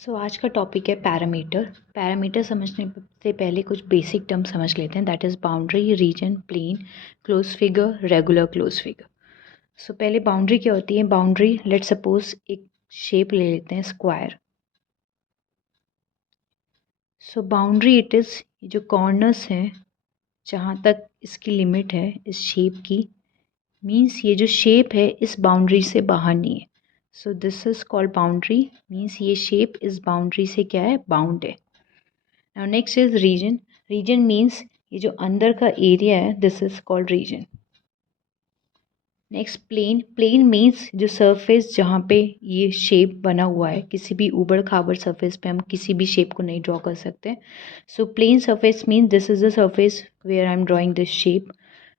आज का टॉपिक है पैरामीटर। पैरामीटर समझने से पहले कुछ बेसिक टर्म समझ लेते हैं, that is boundary, region, plane, close figure, regular close figure. पहले बाउंड्री क्या होती है। बाउंड्री, लेट सपोज एक शेप ले लेते हैं स्क्वायर। बाउंड्री इट इज़ जो कॉर्नर्स हैं जहाँ तक इसकी लिमिट है इस शेप की, मीन्स ये जो शेप है इस बाउंड्री से बाहर नहीं है। This is called boundary, means ये शेप इस बाउंड्री से क्या है, बाउंड है। Now next is region. Region means ये जो अंदर का एरिया है, this is called region. Next plane. Plane means जो सरफेस जहाँ पे ये शेप बना हुआ है, किसी भी ऊबड़ खाबड़ सरफेस पे हम किसी भी शेप को नहीं ड्रॉ कर सकते। Plane surface means this is the surface where I am drawing this shape.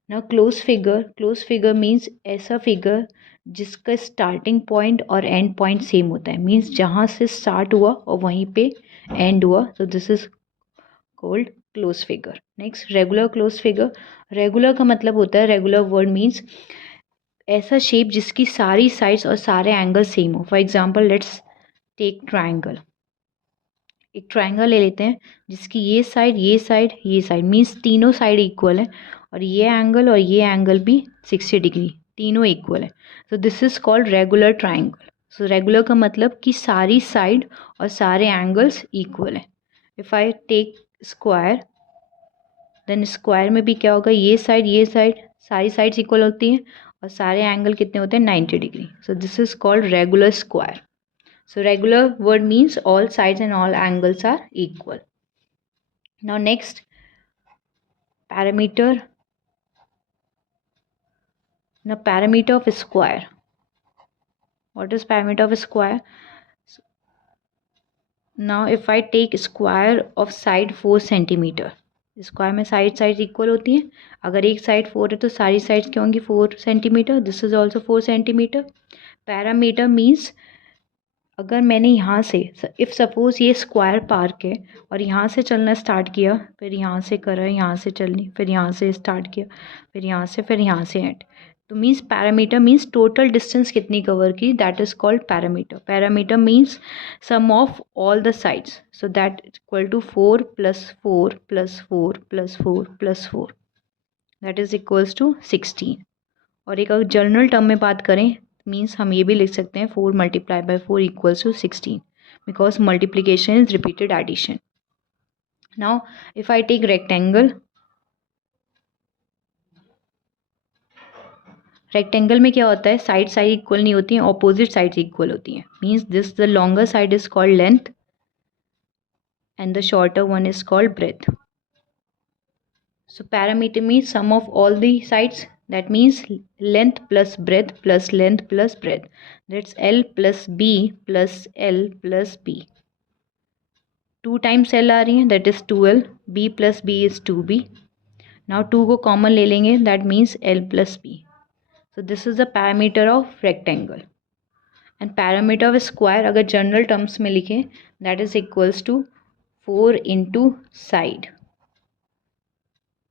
Now close figure. Close figure means ऐसा फिगर जिसका स्टार्टिंग पॉइंट और एंड पॉइंट सेम होता है, मीन्स जहाँ से स्टार्ट हुआ और वहीं पे एंड हुआ, this is called close figure. Next regular close figure. Regular का मतलब होता है, रेगुलर वर्ड मीन्स ऐसा शेप जिसकी सारी साइड्स और सारे एंगल सेम हो। For example let's take triangle. एक ट्राइंगल ले लेते हैं जिसकी ये साइड मीन्स तीनों साइड इक्वल है, और ये एंगल भी 60 डिग्री, तीनों इक्वल है। This is called regular triangle. Regular का मतलब कि सारी साइड और सारे एंगल्स इक्वल है। If I take square, then square में भी क्या होगा, ये साइड सारी साइड्स इक्वल होती हैं और सारे एंगल कितने होते हैं, 90 degree. This is called regular square. Regular word means all sides and all angles are equal. Now next, parameter. Now parameter of a square. What is parameter of a square? Now if I take square of side 4 centimeter, square में side equal होती हैं। अगर एक side 4 है तो सारी sides क्या होंगी, 4 centimetre. This is also 4 centimetre. Parameter means अगर मैंने यहाँ से, इफ़ सपोज़ ये स्क्वायर पार्क है और यहाँ से चलना स्टार्ट किया, फिर यहाँ से करा, यहाँ से चलनी, फिर यहाँ से स्टार्ट किया, फिर यहाँ से एंड, तो means parameter means total distance कितनी कवर की, that is called parameter. Parameter means sum of all the sides, so that equal to 4 + 4 + 4 + 4 + 4, that is equals to 16। और एक अगर जनरल टर्म में बात करें, मीन्स हम ये भी लिख सकते हैं 4 × 4 equals to 16, because multiplication is repeated addition. Now if I take rectangle, rectangle में क्या होता है, साइड इक्वल नहीं होती हैं, ऑपोजिट साइड्स इक्वल होती हैं। Means this the longer side is called length and the shorter one is called breadth. Parameter means sum of all the sides, that means length plus breadth plus length plus breadth, that's L plus B plus L plus B. 2 times L आ रही है, that is 2L, B plus B is 2B. now 2 को common ले लेंगे, that means L plus B. so this is the parameter of rectangle. and parameter of square अगर general terms में लिखें, that is equals to 4 into side,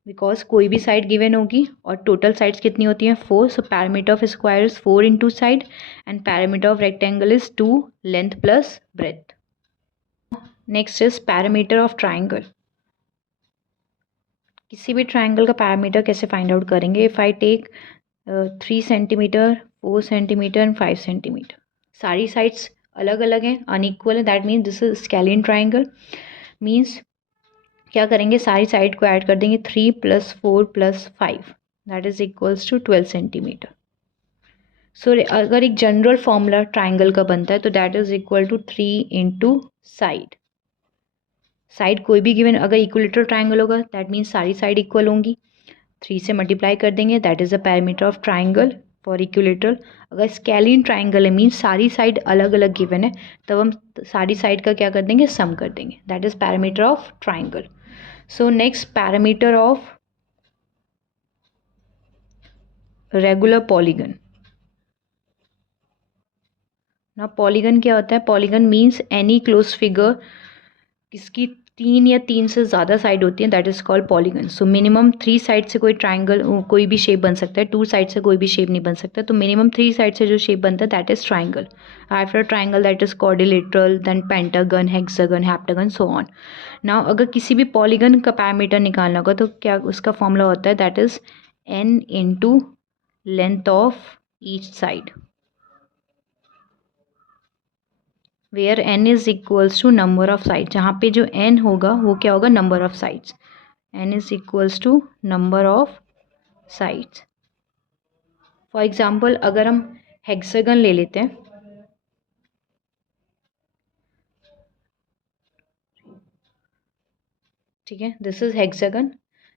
because कोई भी side given होगी और टोटल साइड्स कितनी होती हैं, 4. So parameter of square is 4 into side and parameter of rectangle is 2 length plus breadth. Next is parameter of triangle. किसी भी triangle का पैरामीटर कैसे फाइंड आउट करेंगे, if I take 3 centimetre, 4 centimetre and 5 centimetre, सारी sides अलग अलग हैं, unequal है, that means this is scalene triangle. Means क्या करेंगे, सारी साइड को ऐड कर देंगे, 3 + 4 + 5, that is equals to 12 centimetre. So अगर एक जनरल फॉर्मूला ट्राइंगल का बनता है तो that is equal to 3 into side. Side कोई भी गिवन, अगर इक्विलेटरल ट्राइंगल होगा दैट मीन्स सारी साइड इक्वल होंगी, 3 से मल्टीप्लाई कर देंगे, that is the parameter of triangle for equilateral. अगर स्केलियन ट्राइंगल है, मीन्स सारी साइड अलग अलग गिवन है, तब हम सारी साइड का क्या कर देंगे, सम कर देंगे, that is parameter of triangle. So next, parameter of regular polygon. Now polygon क्या होता है, polygon means any closed figure जिसकी तीन या तीन से ज़्यादा साइड होती हैं that is called polygon. So minimum 3 side से कोई ट्राइंगल कोई भी शेप बन सकता है. 2 साइड से कोई भी शेप नहीं बन सकता. तो मिनिमम 3 साइड से जो शेप बनता है that is triangle. After triangle that is quadrilateral, then pentagon, hexagon, heptagon, so on. Now अगर किसी भी पॉलीगन का पैरामीटर निकालना होगा तो क्या उसका फॉर्मूला होता है that is n into length of each side, where n is equals to number of side. जहाँ पे जो n होगा वो क्या होगा, number of sides. n is equals to number of sides. For example अगर हम हेक्सागन ले लेते हैं, ठीक है, दिस इज हेक्सागन.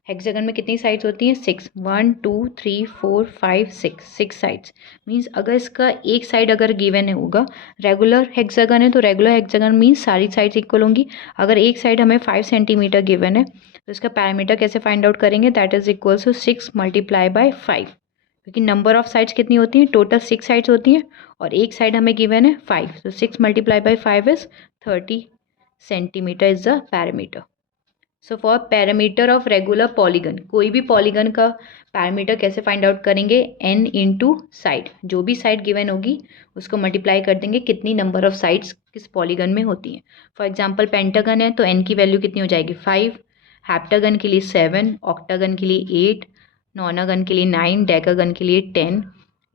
हेक्सागन में कितनी साइड्स होती हैं, 6. 1 2 3 4 5 6 साइड्स. मीन्स अगर इसका एक साइड अगर गिवन होगा, रेगुलर हेक्सागन है तो रेगुलर हेक्सागन मीन्स सारी साइड्स इक्वल होंगी. अगर एक साइड हमें 5 सेंटीमीटर गिवन है तो इसका पैरामीटर कैसे फाइंड आउट करेंगे, that is equals to 6 multiply by 5. क्योंकि नंबर ऑफ साइड्स कितनी होती हैं, टोटल 6 साइड्स होती हैं और एक साइड हमें गिवन है 5. तो 6 multiply by 5 is 30 centimetre is the parameter. So for parameter of regular polygon, कोई भी पॉलीगन का पैरामीटर कैसे फाइंड आउट करेंगे, n इंटू साइड. जो भी साइड गिवन होगी उसको मल्टीप्लाई कर देंगे कितनी नंबर ऑफ साइड्स किस पॉलीगन में होती हैं. फॉर एग्जांपल पेंटागन है तो n की वैल्यू कितनी हो जाएगी, 5. हेप्टागन के लिए 7, ऑक्टागन के लिए 8, नॉनागन के लिए 9, डेकागन के लिए 10.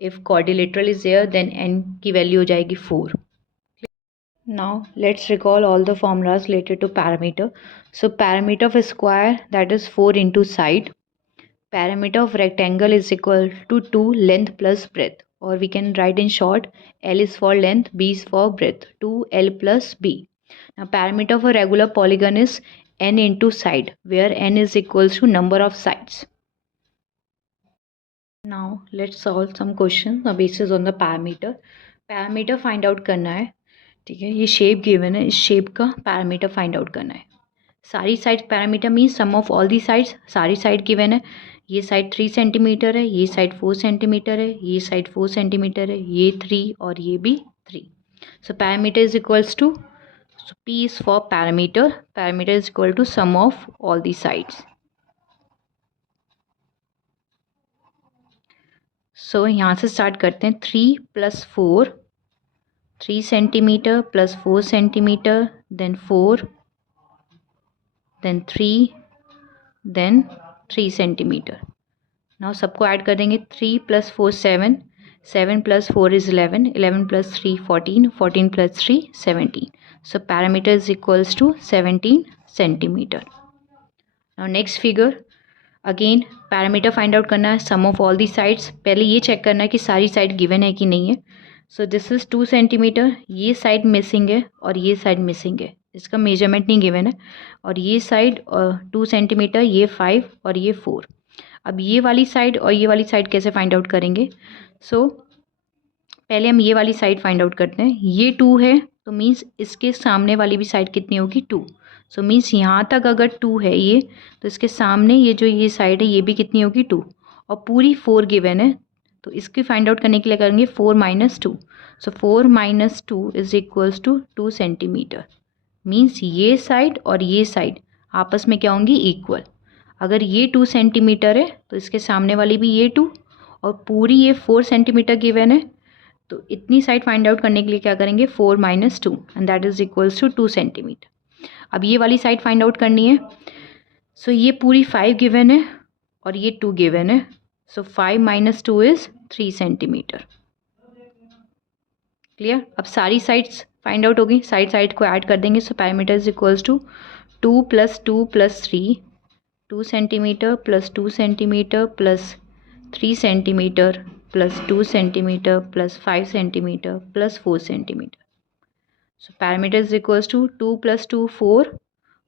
If quadrilateral is there then n की वैल्यू हो जाएगी 4. Now let's recall all the formulas related to parameter. So parameter of a square, that is 4 into side. Parameter of rectangle is equal to 2 length plus breadth, or we can write in short, L is for length, B is for breadth, 2L plus B. Now parameter of a regular polygon is n into side, where n is equals to number of sides. Now let's solve some questions based on the parameter. Parameter find out करना है, ठीक है. ये shape given है, इस shape का parameter find out करना है. सारी side parameter means sum of all the sides. सारी साइड गिवन है, ये साइड 3 सेंटीमीटर है, ये साइड 4 सेंटीमीटर है, ये साइड 4 सेंटीमीटर है, ये 3 और ये भी 3. So parameter is equals to, P is for parameter, parameter is equal to sum of all the sides. So यहाँ से स्टार्ट करते हैं. 3 + 4, 3 centimetre plus 4 centimetre, then 4, then 3, then 3 centimetre. Now सबको ऐड कर देंगे. 3 + 4 7, 7 + 4 is 11, 11 + 3 14, 14 + 3 17. So parameter is equals to 17 centimetre. Now next figure, again parameter find out करना है, सम of all the sides. पहले ये चेक करना है कि सारी साइड गिवन है कि नहीं है. सो दिस इज़ 2 सेंटीमीटर, ये साइड मिसिंग है और ये साइड मिसिंग है, इसका मेजरमेंट नहीं गिवन है. और ये साइड 2 सेंटीमीटर, ये 5 और ये 4. अब ये वाली साइड और ये वाली साइड कैसे फाइंड आउट करेंगे. सो पहले हम ये वाली साइड फाइंड आउट करते हैं. ये 2 है तो मीन्स इसके सामने वाली भी साइड कितनी होगी, 2. सो मीन्स यहाँ तक अगर 2 है ये, तो इसके सामने ये जो ये साइड है ये भी कितनी होगी, 2. और पूरी 4 गिवन है तो इसकी फाइंड आउट करने के लिए करेंगे 4 - 2. So 4 - 2 is equals to 2 centimetre. Means ये साइड और ये साइड आपस में क्या होंगी, इक्वल. अगर ये 2 सेंटीमीटर है तो इसके सामने वाली भी ये 2 और पूरी ये 4 सेंटीमीटर गिवन है. तो इतनी साइड फाइंड आउट करने के लिए क्या करेंगे, 4 - 2 and that is equals to 2 centimetre. अब ये वाली साइड फाइंड आउट करनी है. सो ये पूरी 5 गिवन है और ये 2 गिवन है. So 5 - 2 is 3 centimetre. क्लियर. अब सारी साइड्स फाइंड आउट होगी, साइड को ऐड कर देंगे. So parameter is equals to 2 + 2 + 3, 2 centimetre plus 2 centimetre plus 3 centimetre plus 2 centimetre plus 5 centimetre plus 4 centimetre. So parameter is equals to 2 + 2 4,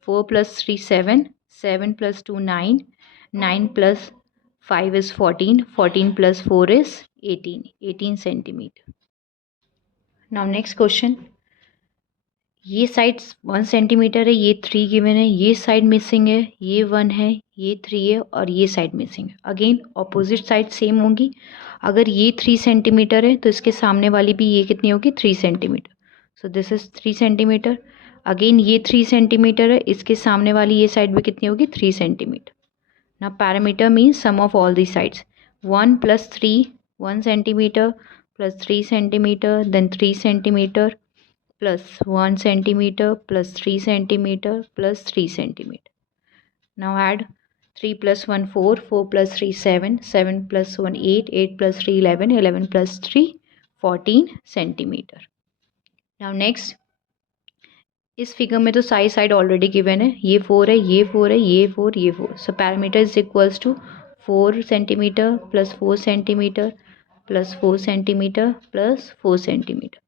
4 + 3 7, 7 + 2 9, 9 + 5 is 14, 14 + 4 is 18, 18 centimetre. Now next question, ये sides 1 centimetre है, ये 3 given है, ये side missing है, ये 1 है, ये 3 है और ये साइड मिसिंग है. अगेन ऑपोजिट साइड सेम होंगी. अगर ये 3 सेंटीमीटर है तो इसके सामने वाली भी ये कितनी होगी, 3 centimetre. So this is 3 centimetre. Again ये 3 सेंटीमीटर है, इसके सामने वाली ये साइड भी कितनी होगी 3 centimetre. Now parameter means sum of all the sides. 1 + 3 1 centimetre plus 3 centimetre then 3 centimetre plus 1 centimetre plus 3 centimetre plus 3 centimetre. Now add 3 + 1 4, 4 + 3 7, 7 + 1 8, 8 + 3 11, 11 + 3 14 centimetre. Now next, इस फिगर में तो साइड ऑलरेडी गिवन है, ये 4 है, ये 4 है, ये 4, ये 4. So parameter is equals to 4 centimetre plus 4 centimetre plus 4 centimetre plus 4 centimetre.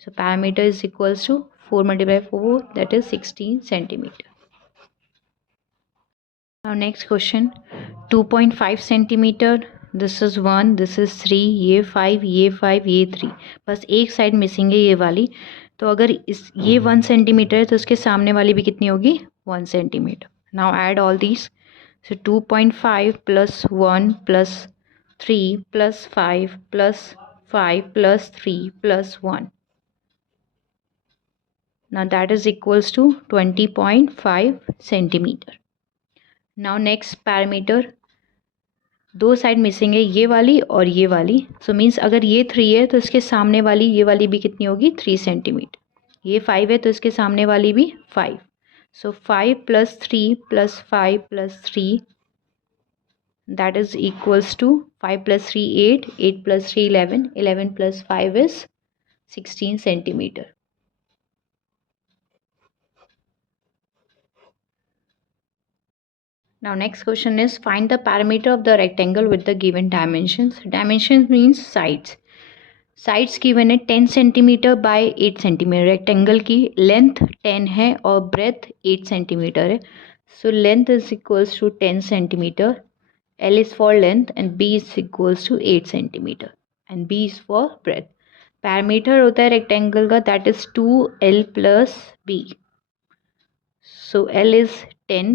So parameter is equals to 4 × 4, that is 16 centimeter. Now next question, 2.5 centimeter. This is 1, this is 3, ये 5, ये 5, ये 3. बस एक साइड मिसिंग है ये वाली. तो अगर ये 1 सेंटीमीटर है तो उसके सामने वाली भी कितनी होगी 1 centimetre. Now add all these. So 2.5 plus 1 plus 3 plus 5 plus 5 plus 3 plus 1. Now that is equals to 20.5 centimeter. Now next parameter, दो साइड मिसिंग है ये वाली और ये वाली. सो मीन्स अगर ये 3 है तो इसके सामने वाली ये वाली भी कितनी होगी 3 सेंटीमीटर. ये 5 है तो इसके सामने वाली भी 5. सो 5 + 3 + 5 + 3 that is equals to 5 + 3 8, 8 + 3 11, 11 + 5 is 16 centimeter. Now next question is find the parameter of the rectangle with the given dimensions. Dimensions means sides. Sides given है 10 सेंटीमीटर बाय 8 सेंटीमीटर. रेक्टेंगल की लेंथ 10 है और ब्रेथ 8 सेंटीमीटर है. So length is equals to 10 centimetre. L is for length and B is equals to 8 centimetre and B is for breadth. Parameter होता है rectangle का that is 2L plus B. So L is 10,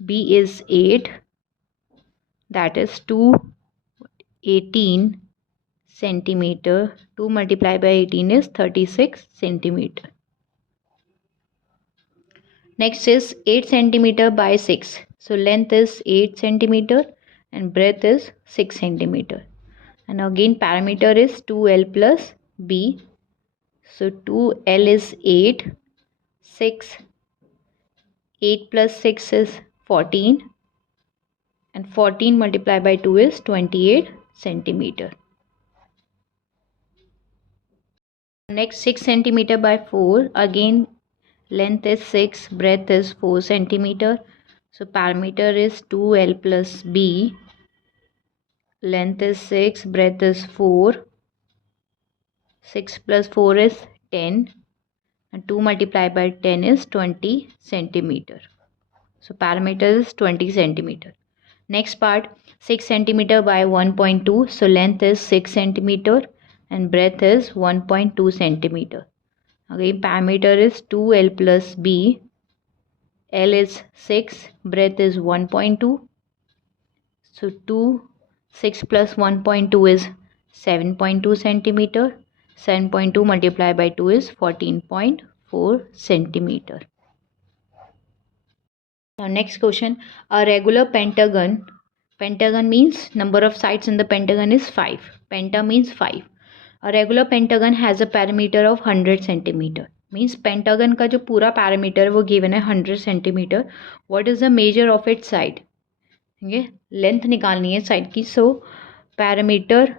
B is 8, that is 18 centimeter. 2 multiplied by 18 is 36 centimeter. Next is 8 centimeter by 6. So length is 8 centimeter and breadth is 6 centimeter. And again parameter is 2L plus B. So 2L is 8, 6, 8 plus 6 is 14 and 14 multiplied by 2 is 28 centimeter. Next 6 centimeter by 4. Again length is 6, breadth is 4 centimeter. So parameter is 2L plus B. Length is 6, breadth is 4. 6 plus 4 is 10 and 2 multiplied by 10 is 20 centimeter. So parameter is 20 centimeter. Next part, 6 centimeter by 1.2. So length is 6 centimeter and breadth is 1.2 centimeter. Again parameter is 2L plus B. L is 6, breadth is 1.2. So 6 plus 1.2 is 7.2 centimeter. 7.2 multiplied by 2 is 14.4 centimeter. Now next question, a regular pentagon. Pentagon means number of sides in the pentagon is 5. Penta means 5. A regular pentagon has a perimeter of 100 centimeter. Means pentagon का जो पूरा perimeter वो given है 100 centimeter. What is the measure of its side? ये length निकालनी है side की. So perimeter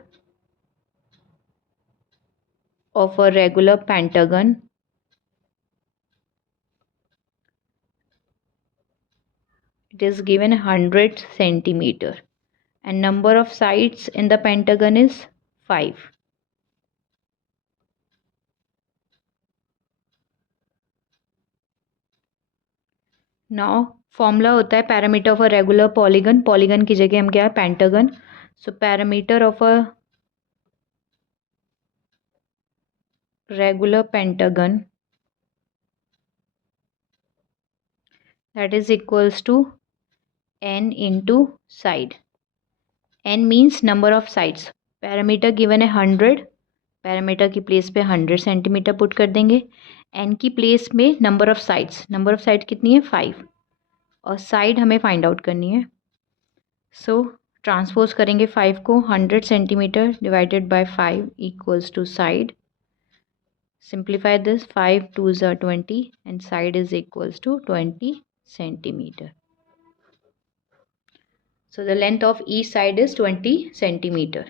of a regular pentagon it is given 100 centimeter and number of sides in the pentagon is 5. Now formula होता है parameter of a regular polygon. Polygon की जगह हम क्या है pentagon. So parameter of a regular pentagon that is equals to n into side. n means number of sides. Parameter given है 100. Parameter की place पे 100 सेंटीमीटर पुट कर देंगे. एन की प्लेस में नंबर ऑफ साइड कितनी है 5 और साइड हमें फाइंड आउट करनी है। सो ट्रांसपोज करेंगे 5 को 100 centimetre divided by 5 equals to side. Simplify this 5 2s are 20 and side is equals to 20 centimeter. So the length of each side is 20 centimeter.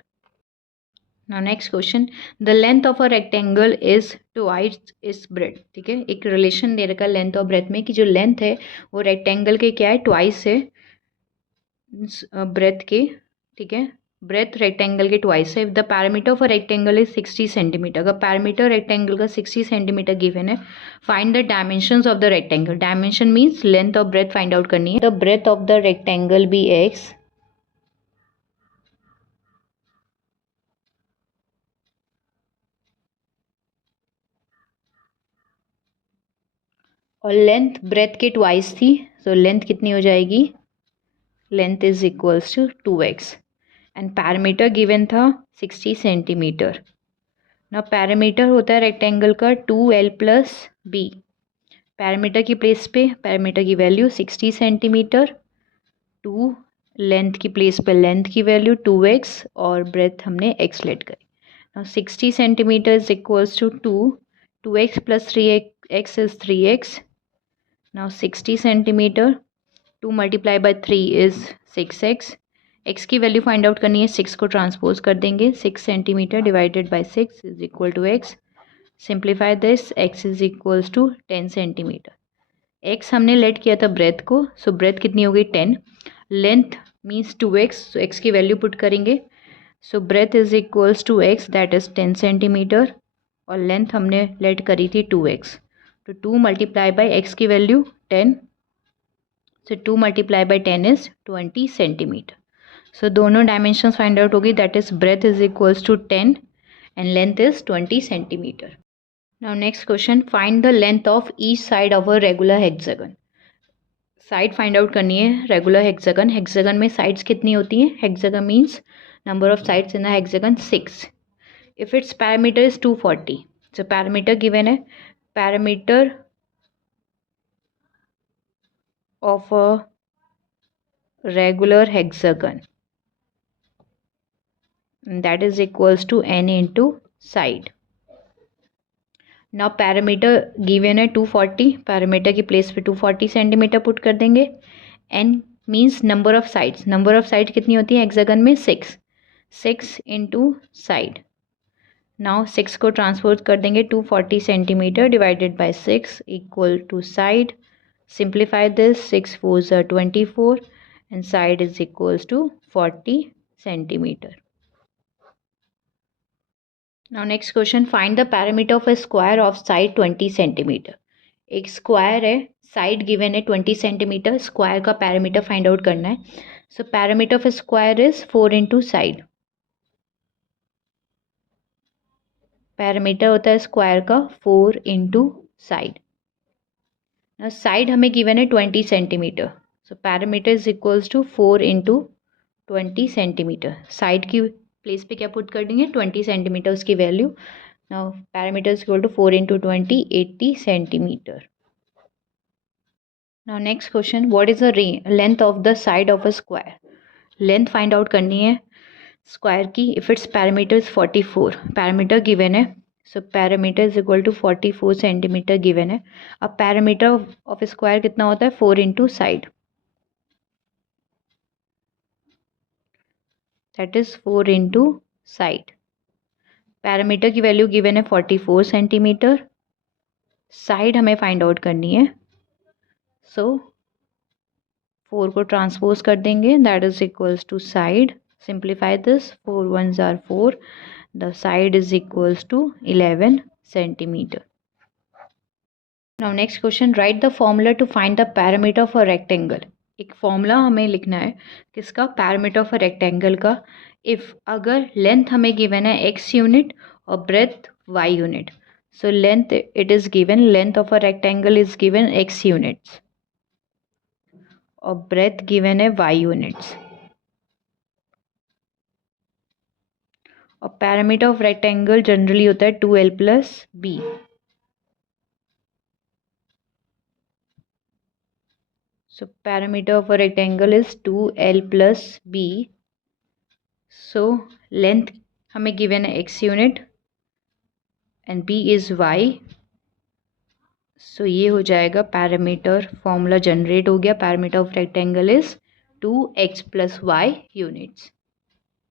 Now next question, the length of a rectangle is twice its breadth. ठीक है, एक relation दे रखा है length और breath में कि जो length है वो रेक्टेंगल के क्या है ट्वाइस है ब्रेथ के। ठीक है, ब्रेथ रेक्टेंगल के ट्वाइस है। The parameter of a rectangle is 60 centimetre. अगर पैरामीटर रेक्टेंगल का 60 सेंटीमीटर गिवन है, find the dimensions of the rectangle. Dimension means length और ब्रेथ फाइंड आउट करनी है। The breadth of the rectangle B X और length breadth के twice थी, so length कितनी हो जाएगी, length is equals to 2x and parameter given था 60 सेंटीमीटर। ना पैरामीटर होता है रेक्टेंगल का 2l प्लस बी। पैरामीटर की प्लेस पे पैरामीटर की वैल्यू 60 सेंटीमीटर, 2 लेंथ की प्लेस पे लेंथ की वैल्यू 2x और ब्रेथ हमने x लेट करी। Now 60 centimetre is equals to 2x plus 3x is 3x। Now 60 centimetre 2 multiply by 3 is 6x। x की वैल्यू फाइंड आउट करनी है, 6 को ट्रांसपोज कर देंगे, 6 centimetre divided by 6 is equal to x। Simplify this, x is equals to 10 centimetre. x हमने let किया था breath को, सो ब्रेथ कितनी हो गई 10। Length means 2x, so x की वैल्यू पुट करेंगे, so breadth is equals to x that is 10 centimetre और लेंथ हमने लेट करी थी 2x। तो 2 मल्टीप्लाई बाय x की value 10, so 2 multiply by 10 is 20 centimetre. So दोनों डायमेंशंस फाइंड आउट होगी, that is breadth is equals to 10 and length is 20 centimetre. Now next question, find the length of each side of a regular hexagon. Side find out करनी है regular hexagon. Hexagon में sides कितनी होती हैं, hexagon means number of sides in the hexagon 6। If its parameter is 240, so parameter given है, parameter of a regular hexagon that is equals to n into side. Now parameter given है 240, parameter की place पे 240 centimetre put कर देंगे। n means number of sides, number of side कितनी होती है hexagon में 6 इंटू साइड। नाउ 6 को ट्रांसपोज कर देंगे, 240 centimetre divided by 6 equal to side. Simplify this, 6 4s are 24 and side is equals to 40 centimeter. Now next question, find the parameter of a square of side 20 centimeter. एक square है, side given है 20 centimetre, square का parameter find out करना है। So parameter of a square is 4 into side. Parameter होता है square का 4 into side. Side हमें गिवन है 20 centimetre, so parameter is equals to 4 into 20 centimetre. Side की प्लेस पे क्या पुट कर देंगे 20 सेंटीमीटर उसकी value. Now parameter is equal to 4 into 20 80 centimetre. Now next question, what is the length of the side of a square. Length find out करनी है square की। If its parameter is 44, parameter given है, so parameter is equal to 44 centimetre given है। अब parameter of square कितना होता है 4 into side, that is 4 into side. Parameter की वैल्यू गिवन है 44 सेंटीमीटर, साइड हमें फाइंड आउट करनी है, सो 4 को ट्रांसपोज कर देंगे, that is equals to side. Simplify this, 4 1s are 4, the side is equals to 11 centimeter. Now next question, write the formula to find the parameter of a rectangle. एक formula हमें लिखना है किसका, parameter of a rectangle का। If अगर length हमें given है x unit और breadth y unit, so length it is given, length of a rectangle is given x units और ब्रेथ गिवन है y यूनिट्स और पैरामीटर ऑफ रेक्टेंगल जनरली होता है 2l plus B. So parameter of a rectangle is 2l plus b. So length हमें given है x unit and b is y. So ये हो जाएगा पैरामीटर फॉर्मूला जनरेट हो गया. Parameter of rectangle is 2x plus y units.